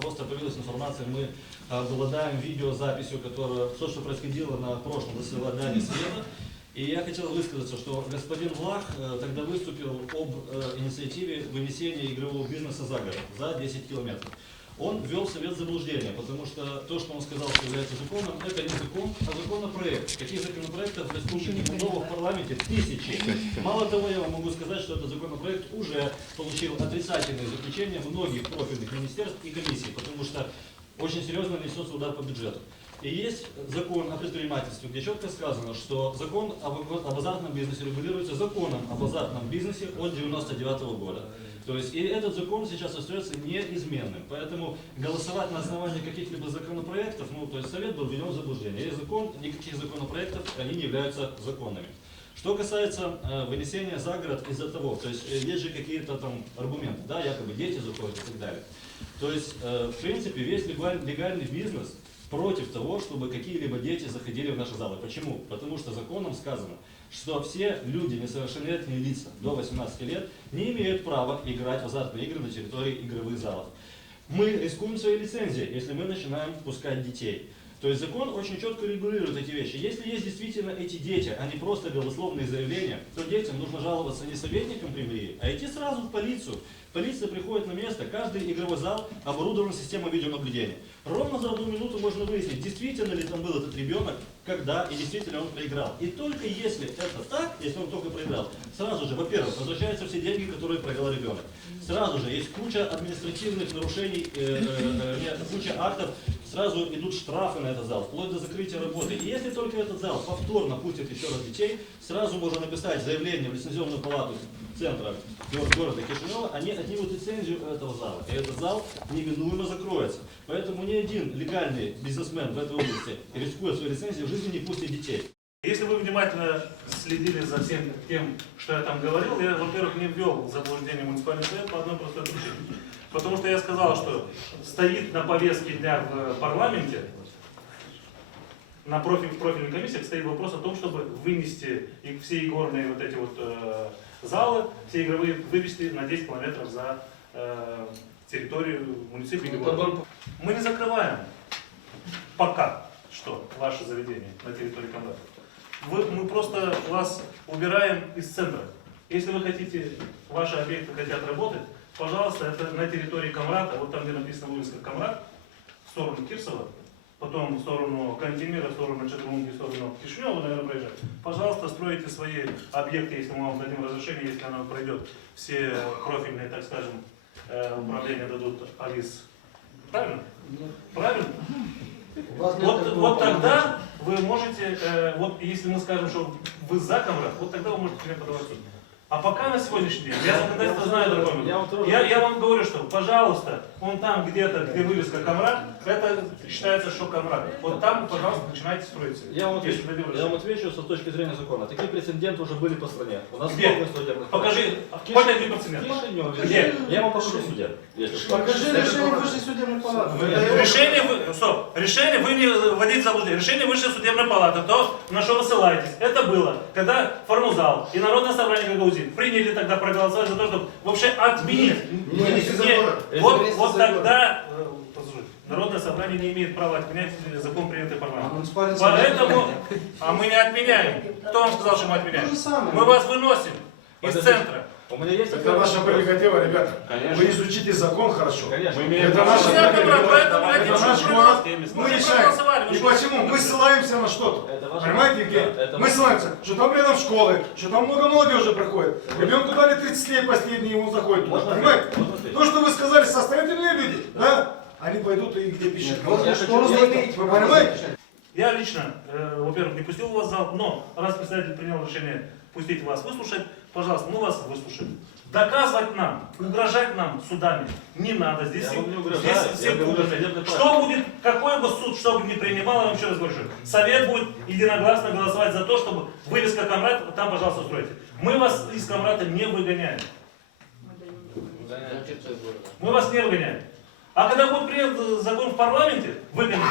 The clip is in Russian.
просто появилась информация, мы обладаем видеозаписью, которая, все, что происходило на прошлом заседании Совета. И я хотел высказаться, что господин Влах тогда выступил об инициативе вынесения игрового бизнеса за город, за 10 километров. Он ввел Совет в заблуждение, потому что то, что он сказал, что является законом, это не закон, а законопроект. Каких законопроектов в Республике Молдова в парламенте тысячи. Мало того, я вам могу сказать, что этот законопроект уже получил отрицательные заключения многих профильных министерств и комиссий, потому что очень серьезно несется удар по бюджету. И есть закон о предпринимательстве, где четко сказано, что закон об азартном бизнесе регулируется законом об азартном бизнесе от 1999 года. То есть и этот закон сейчас остается неизменным. Поэтому голосовать на основании каких-либо законопроектов, то есть Совет был введен в заблуждение. Есть закон, никаких законопроектов, они не являются законными. Что касается вынесения за город из-за того, то есть есть же какие-то там аргументы, да, якобы дети заходят и так далее. То есть, в принципе, весь легальный бизнес против того, чтобы какие-либо дети заходили в наши залы. Почему? Потому что законом сказано, что все люди, несовершеннолетние лица до 18 лет, не имеют права играть в азартные игры на территории игровых залов. Мы рискуем своей лицензией, если мы начинаем пускать детей. То есть закон очень четко регулирует эти вещи. Если есть действительно эти дети, а не просто голословные заявления, то детям нужно жаловаться не советникам при мэрии, а идти сразу в полицию. Полиция приходит на место, каждый игровой зал оборудован системой видеонаблюдения. Ровно за 1 минуту можно выяснить, действительно ли там был этот ребенок, когда и действительно он проиграл. И только если это так, если он только проиграл, сразу же, во-первых, возвращаются все деньги, которые проиграл ребенок. Сразу же есть куча административных нарушений, куча актов, сразу идут штрафы на этот зал, вплоть до закрытия работы. И если только этот зал повторно пустит еще раз детей, сразу можно написать заявление в лицензионную палату центра города Кишинева, они отнимут лицензию этого зала. И этот зал неминуемо закроется. Поэтому ни один легальный бизнесмен в этой области, рискуя своей лицензией, в жизни не пустит детей. Если вы внимательно следили за всем тем, что я там говорил, я, во-первых, не ввел в заблуждение муниципальный совет по одной простой причине. Потому что я сказал, что стоит на повестке дня в парламенте, на профильной комиссии стоит вопрос о том, чтобы вынести все игорные вот эти вот залы, все игровые вывести на 10 километров за территорию муниципального города. Мы не закрываем пока что ваше заведение на территории Камрата. Мы просто вас убираем из центра. Если вы хотите, ваши объекты хотят работать, пожалуйста, это на территории Камрата, вот там, где написано вывеска Камрат, в сторону Кирсова, потом в сторону Кантемира, в сторону Четвермунги, в сторону Кишинева, вы, наверное, проезжаете. Пожалуйста, стройте свои объекты, если мы вам дадим разрешение, если оно пройдет все профильные, так скажем, управления дадут АВИС. Правильно? Правильно? Вот тогда вы можете, вот если мы скажем, что вы за Камрат, вот тогда вы можете мне подавать суд. А пока на сегодняшний день, я законодательство знаю другое. Я вам говорю, что, пожалуйста, он там где-то, где вывеска Камрат, это считается, что Камрат. Вот там, пожалуйста, начинайте строить. Я вам отвечу с точки зрения закона. Такие прецеденты уже были по стране. У нас где? Покажи, хоть один прецедент. Где? Я вам покажу судья. Покажи решение высшей судебной палаты. Решение вы не вводите в заблуждение. Решение высшей судебной палаты, то, на что вы ссылаетесь, это было, когда Формузал и Народное собрание Гагаузии приняли тогда, проголосовали за то, чтобы вообще отменить. Вот тогда, Народное собрание не имеет права отменять закон, принятый парламентом. Поэтому, а мы не отменяем. Кто вам сказал, что мы отменяем? Мы вас выносим из центра. У меня есть это ваша прерогатива, ребята. Конечно. Вы изучите закон хорошо. Конечно. Это наша прерогатива. Это наш город. Мы решаем. И почему? Мы ссылаемся на что-то. Понимаете, Евгений? Мы ссылаемся, что там рядом школы, что там много молодежи проходит. Ребенку дали 30 лет последний, ему заходит. Понимаете? То, что вы сказали, состоятельные люди, да? Они пойдут и где пишут. Вы понимаете? Я лично, во-первых, не пустил вас в зал, но раз председатель принял решение пустить вас выслушать, пожалуйста, мы вас выслушаем. Доказывать нам, угрожать нам судами не надо. Здесь все угрожать. Что будет, какой бы суд, что бы ни принимал, я вам еще раз говорю, совет будет единогласно голосовать за то, чтобы вывеска Камрат, там, пожалуйста, устройте. Мы вас из Камрата не выгоняем. Мы вас не выгоняем. А когда будет принят закон в парламенте, выгонять,